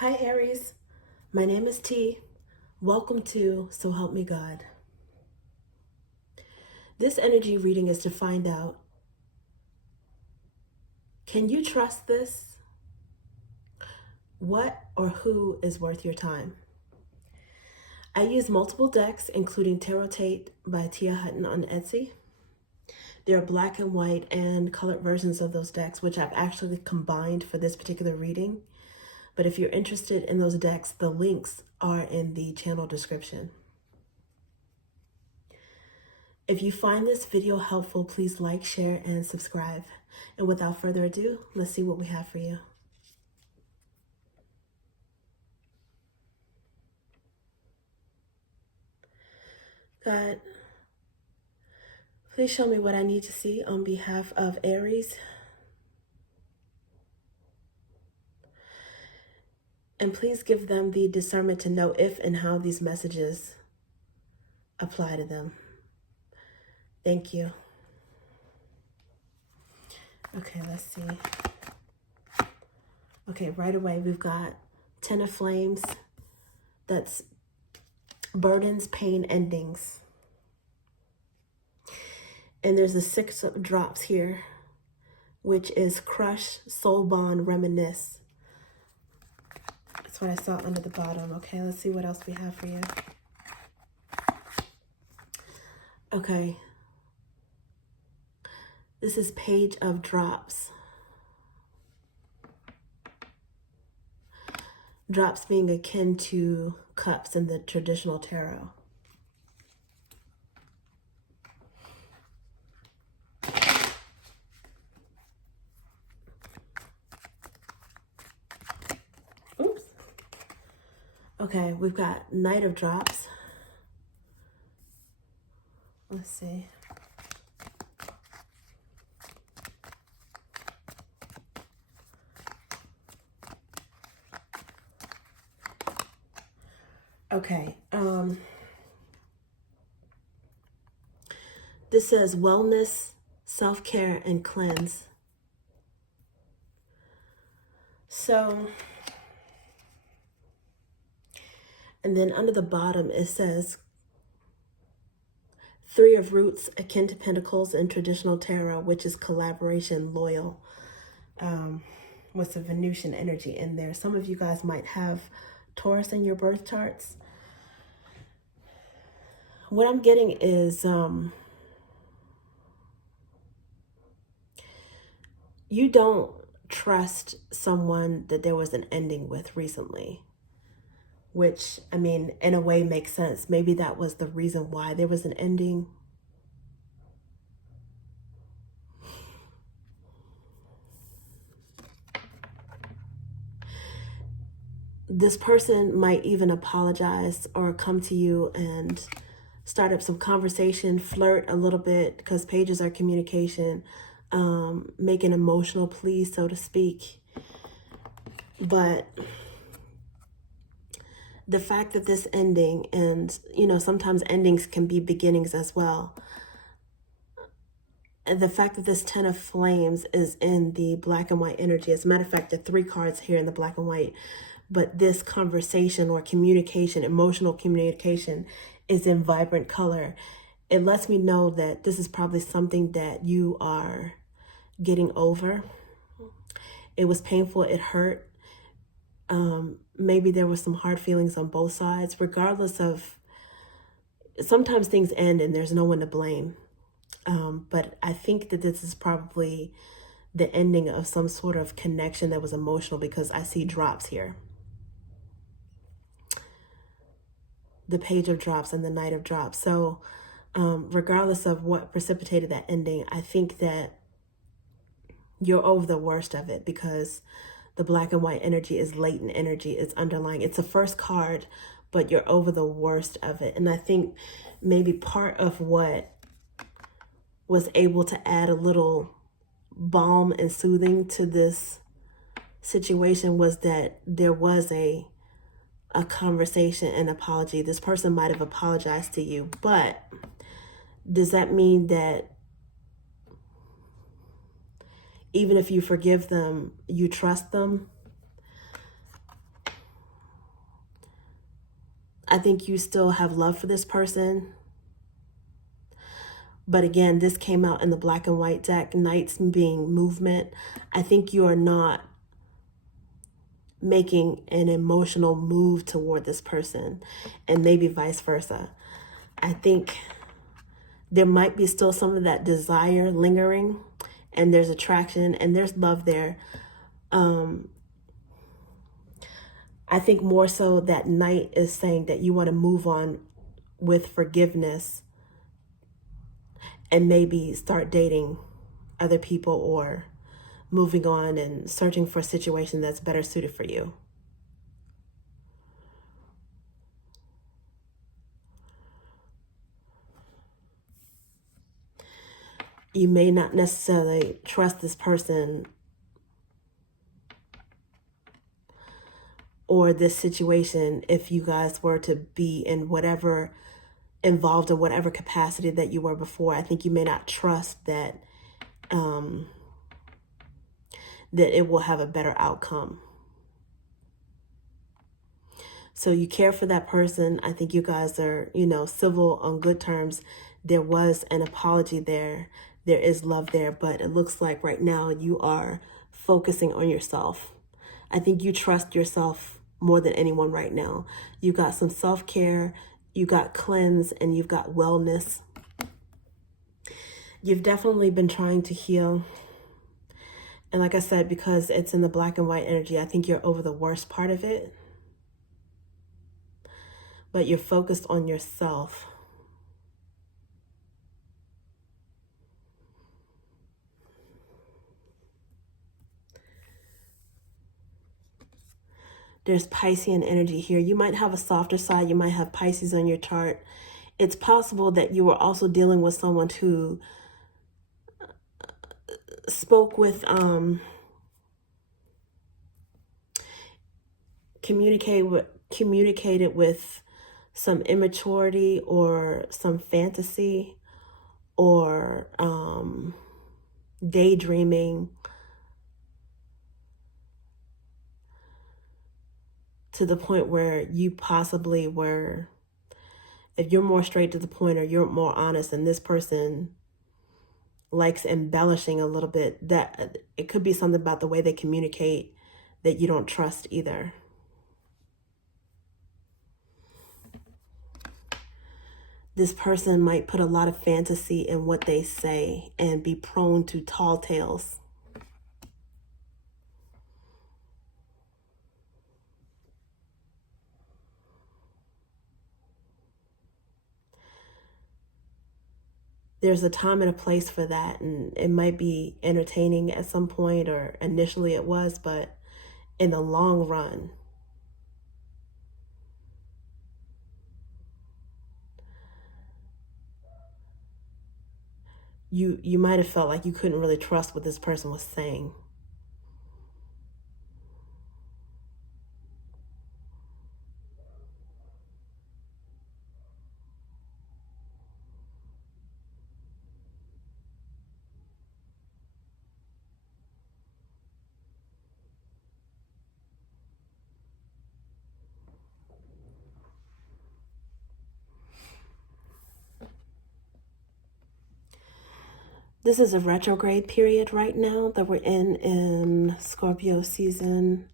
Hi Aries, my name is T. Welcome to So Help Me God. This energy reading is to find out, can you trust this? What or who is worth your time? I use multiple decks, including Tarot Tate by Tia Hutton on Etsy. There are black and white and colored versions of those decks, which I've actually combined for this particular reading. But if you're interested in those decks, the links are in the channel description. If you find this video helpful, please like, share, and subscribe. And without further ado, let's see what we have for you. God, please show me what I need to see on behalf of Aries. And please give them the discernment to know if and how these messages apply to them. Thank you. Okay, let's see. Okay, right away we've got Ten of Flames. That's burdens, pain, endings. And there's the Six of Drops here, which is crush, soul bond, reminisce. That's what I saw under the bottom. Okay, let's see what else we have for you. Okay. This is Page of Drops. Drops being akin to cups in the traditional tarot. Oops. Okay, we've got Knight of Drops. Let's see. Okay, this says wellness, self-care, and cleanse. So, and then under the bottom, it says Three of Roots, akin to Pentacles in traditional tarot, which is collaboration, loyal, with the Venusian energy in there. Some of you guys might have Taurus in your birth charts. What I'm getting is you don't trust someone that there was an ending with recently, which, I mean, in a way makes sense. Maybe that was the reason why there was an ending. This person might even apologize or come to you and start up some conversation, flirt a little bit, because pages are communication, make an emotional plea, so to speak. But the fact that this ending, and you know, sometimes endings can be beginnings as well. And the fact that this Ten of Flames is in the black and white energy, as a matter of fact, the three cards here in the black and white, but this conversation or communication, emotional communication, is in vibrant color. It lets me know that this is probably something that you are getting over. It was painful, it hurt. Maybe there was some hard feelings on both sides, regardless of, sometimes things end and there's no one to blame. But I think that this is probably the ending of some sort of connection that was emotional, because I see drops here. The Page of Drops and the Knight of Drops. So regardless of what precipitated that ending, I think that you're over the worst of it, because the black and white energy is latent energy. It's underlying. It's the first card, but you're over the worst of it. And I think maybe part of what was able to add a little balm and soothing to this situation was that there was a conversation, an apology. This person might have apologized to you, but does that mean that even if you forgive them, you trust them? I think you still have love for this person. But again, this came out in the black and white deck, Knights being movement. I think you are not making an emotional move toward this person, and maybe vice versa. I think there might be still some of that desire lingering, and there's attraction and there's love there. I think more so that Knight is saying that you want to move on with forgiveness and maybe start dating other people or moving on and searching for a situation that's better suited for you. You may not necessarily trust this person or this situation if you guys were to be in whatever, involved in whatever capacity that you were before. I think you may not trust that that it will have a better outcome. So you care for that person. I think you guys are, civil, on good terms. There was an apology there. There is love there, but it looks like right now you are focusing on yourself. I think you trust yourself more than anyone right now. You got some self-care, you got cleanse, and you've got wellness. You've definitely been trying to heal. And like I said, because it's in the black and white energy, I think you're over the worst part of it. But you're focused on yourself. There's Piscean energy here. You might have a softer side. You might have Pisces on your chart. It's possible that you were also dealing with someone who spoke with, communicated with some immaturity or some fantasy or daydreaming, to the point where you possibly were, if you're more straight to the point or you're more honest, and this person likes embellishing a little bit, that it could be something about the way they communicate that you don't trust either. This person might put a lot of fantasy in what they say and be prone to tall tales. There's a time and a place for that, and it might be entertaining at some point, or initially it was, but in the long run, you might have felt like you couldn't really trust what this person was saying. This is a retrograde period right now that we're in Scorpio season.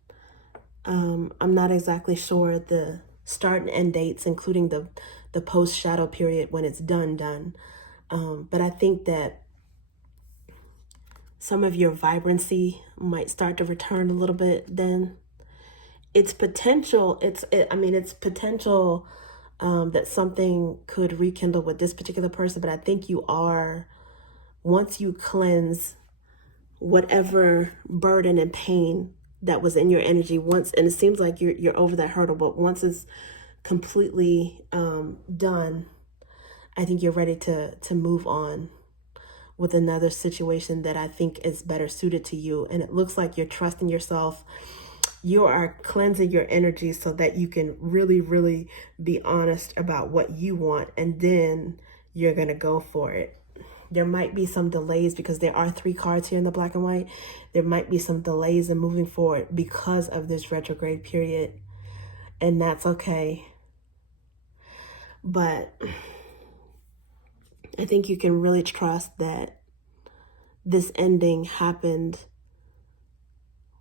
I'm not exactly sure the start and end dates, including the post shadow period when it's done. But I think that some of your vibrancy might start to return a little bit then. It's potential, it's potential that something could rekindle with this particular person, but I think you are, once you cleanse whatever burden and pain that was in your energy, once, and it seems like you're over that hurdle, but once it's completely done, I think you're ready to move on with another situation that I think is better suited to you. And it looks like you're trusting yourself. You are cleansing your energy so that you can really, really be honest about what you want, and then you're going to go for it. There might be some delays because there are 3 cards here in the black and white. There might be some delays in moving forward because of this retrograde period, and that's okay. But I think you can really trust that this ending happened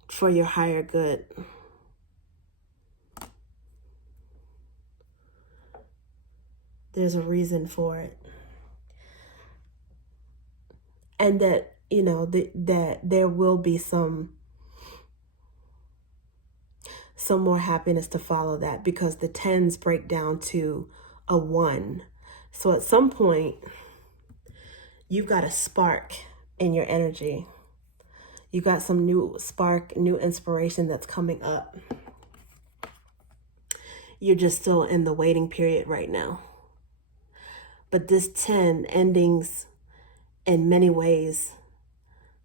for your higher good. There's a reason for it. And that, that there will be some more happiness to follow that, because the 10s break down to a 1. So at some point, you've got a spark in your energy. You've got some new spark, new inspiration that's coming up. You're just still in the waiting period right now. But this 10 endings, in many ways,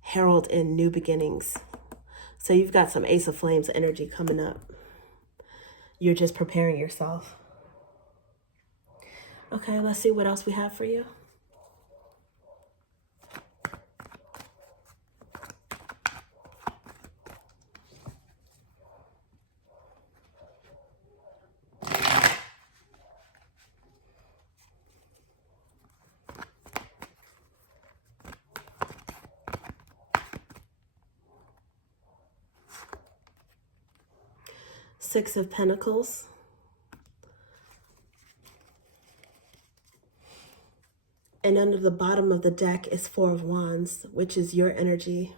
herald in new beginnings. So you've got some Ace of Flames energy coming up. You're just preparing yourself. Okay, let's see what else we have for you. Six of Pentacles. And under the bottom of the deck is Four of Wands, which is your energy.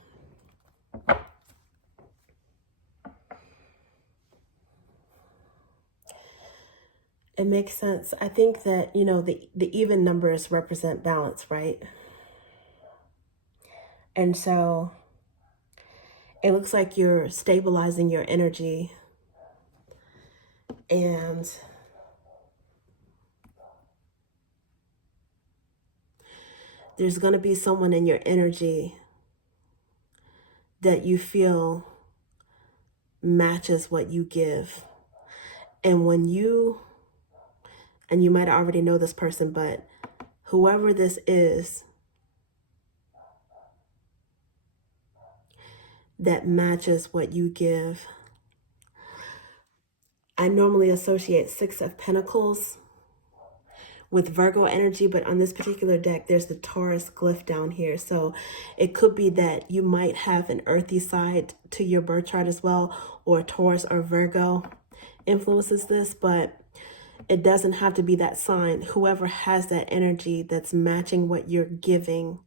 It makes sense. I think that, the even numbers represent balance, right? And so it looks like you're stabilizing your energy, and there's going to be someone in your energy that you feel matches what you give. And and you might already know this person, but whoever this is that matches what you give. I normally associate Six of Pentacles with Virgo energy, but on this particular deck, there's the Taurus glyph down here. So it could be that you might have an earthy side to your birth chart as well, or Taurus or Virgo influences this, but it doesn't have to be that sign. Whoever has that energy that's matching what you're giving,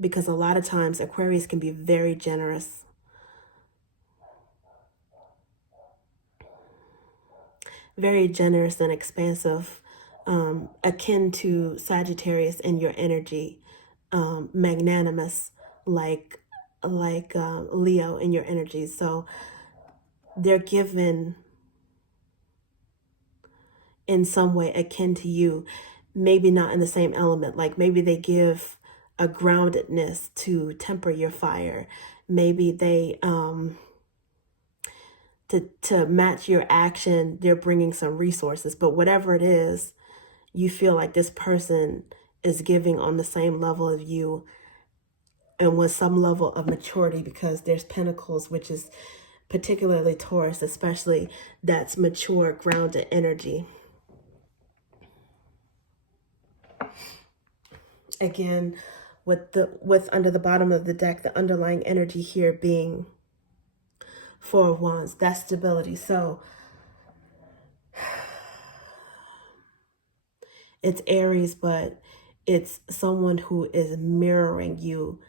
because a lot of times Aquarius can be very generous. Very generous and expansive, akin to Sagittarius in your energy, magnanimous, like Leo in your energy. So they're given in some way akin to you, maybe not in the same element. Like maybe they give a groundedness to temper your fire. Maybe they to match your action, they're bringing some resources. But whatever it is, you feel like this person is giving on the same level of you and with some level of maturity, because there's Pentacles, which is particularly Taurus, especially, that's mature, grounded energy. Again, with under the bottom of the deck, the underlying energy here being Four of Wands, that's stability. So it's Aries, but it's someone who is mirroring you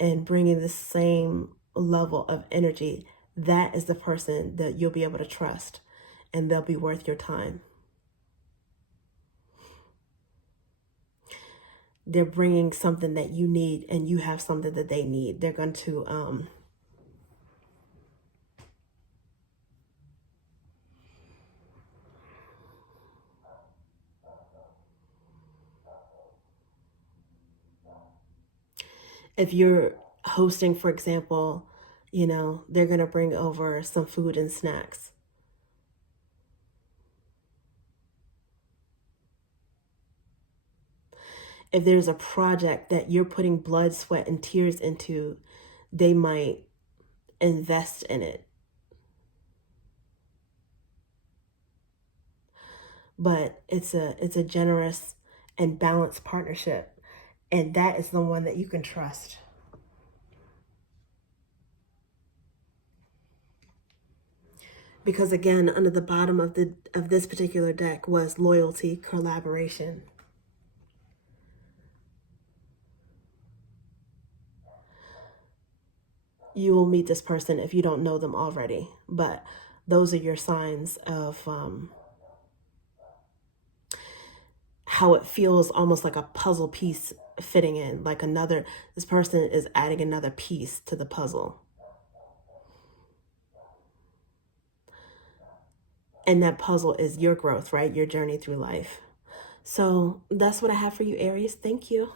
and bringing the same level of energy. That is the person that you'll be able to trust, and they'll be worth your time. They're bringing something that you need, and you have something that they need. They're going to if you're hosting, for example, they're going to bring over some food and snacks. If there's a project that you're putting blood, sweat, and tears into, they might invest in it. but it's a generous and balanced partnership. And that is the one that you can trust. Because again, under the bottom of this particular deck was loyalty, collaboration. You will meet this person if you don't know them already, but those are your signs of how it feels, almost like a puzzle piece fitting in, like this person is adding another piece to the puzzle. And that puzzle is your growth, right? Your journey through life. So that's what I have for you, Aries. Thank you.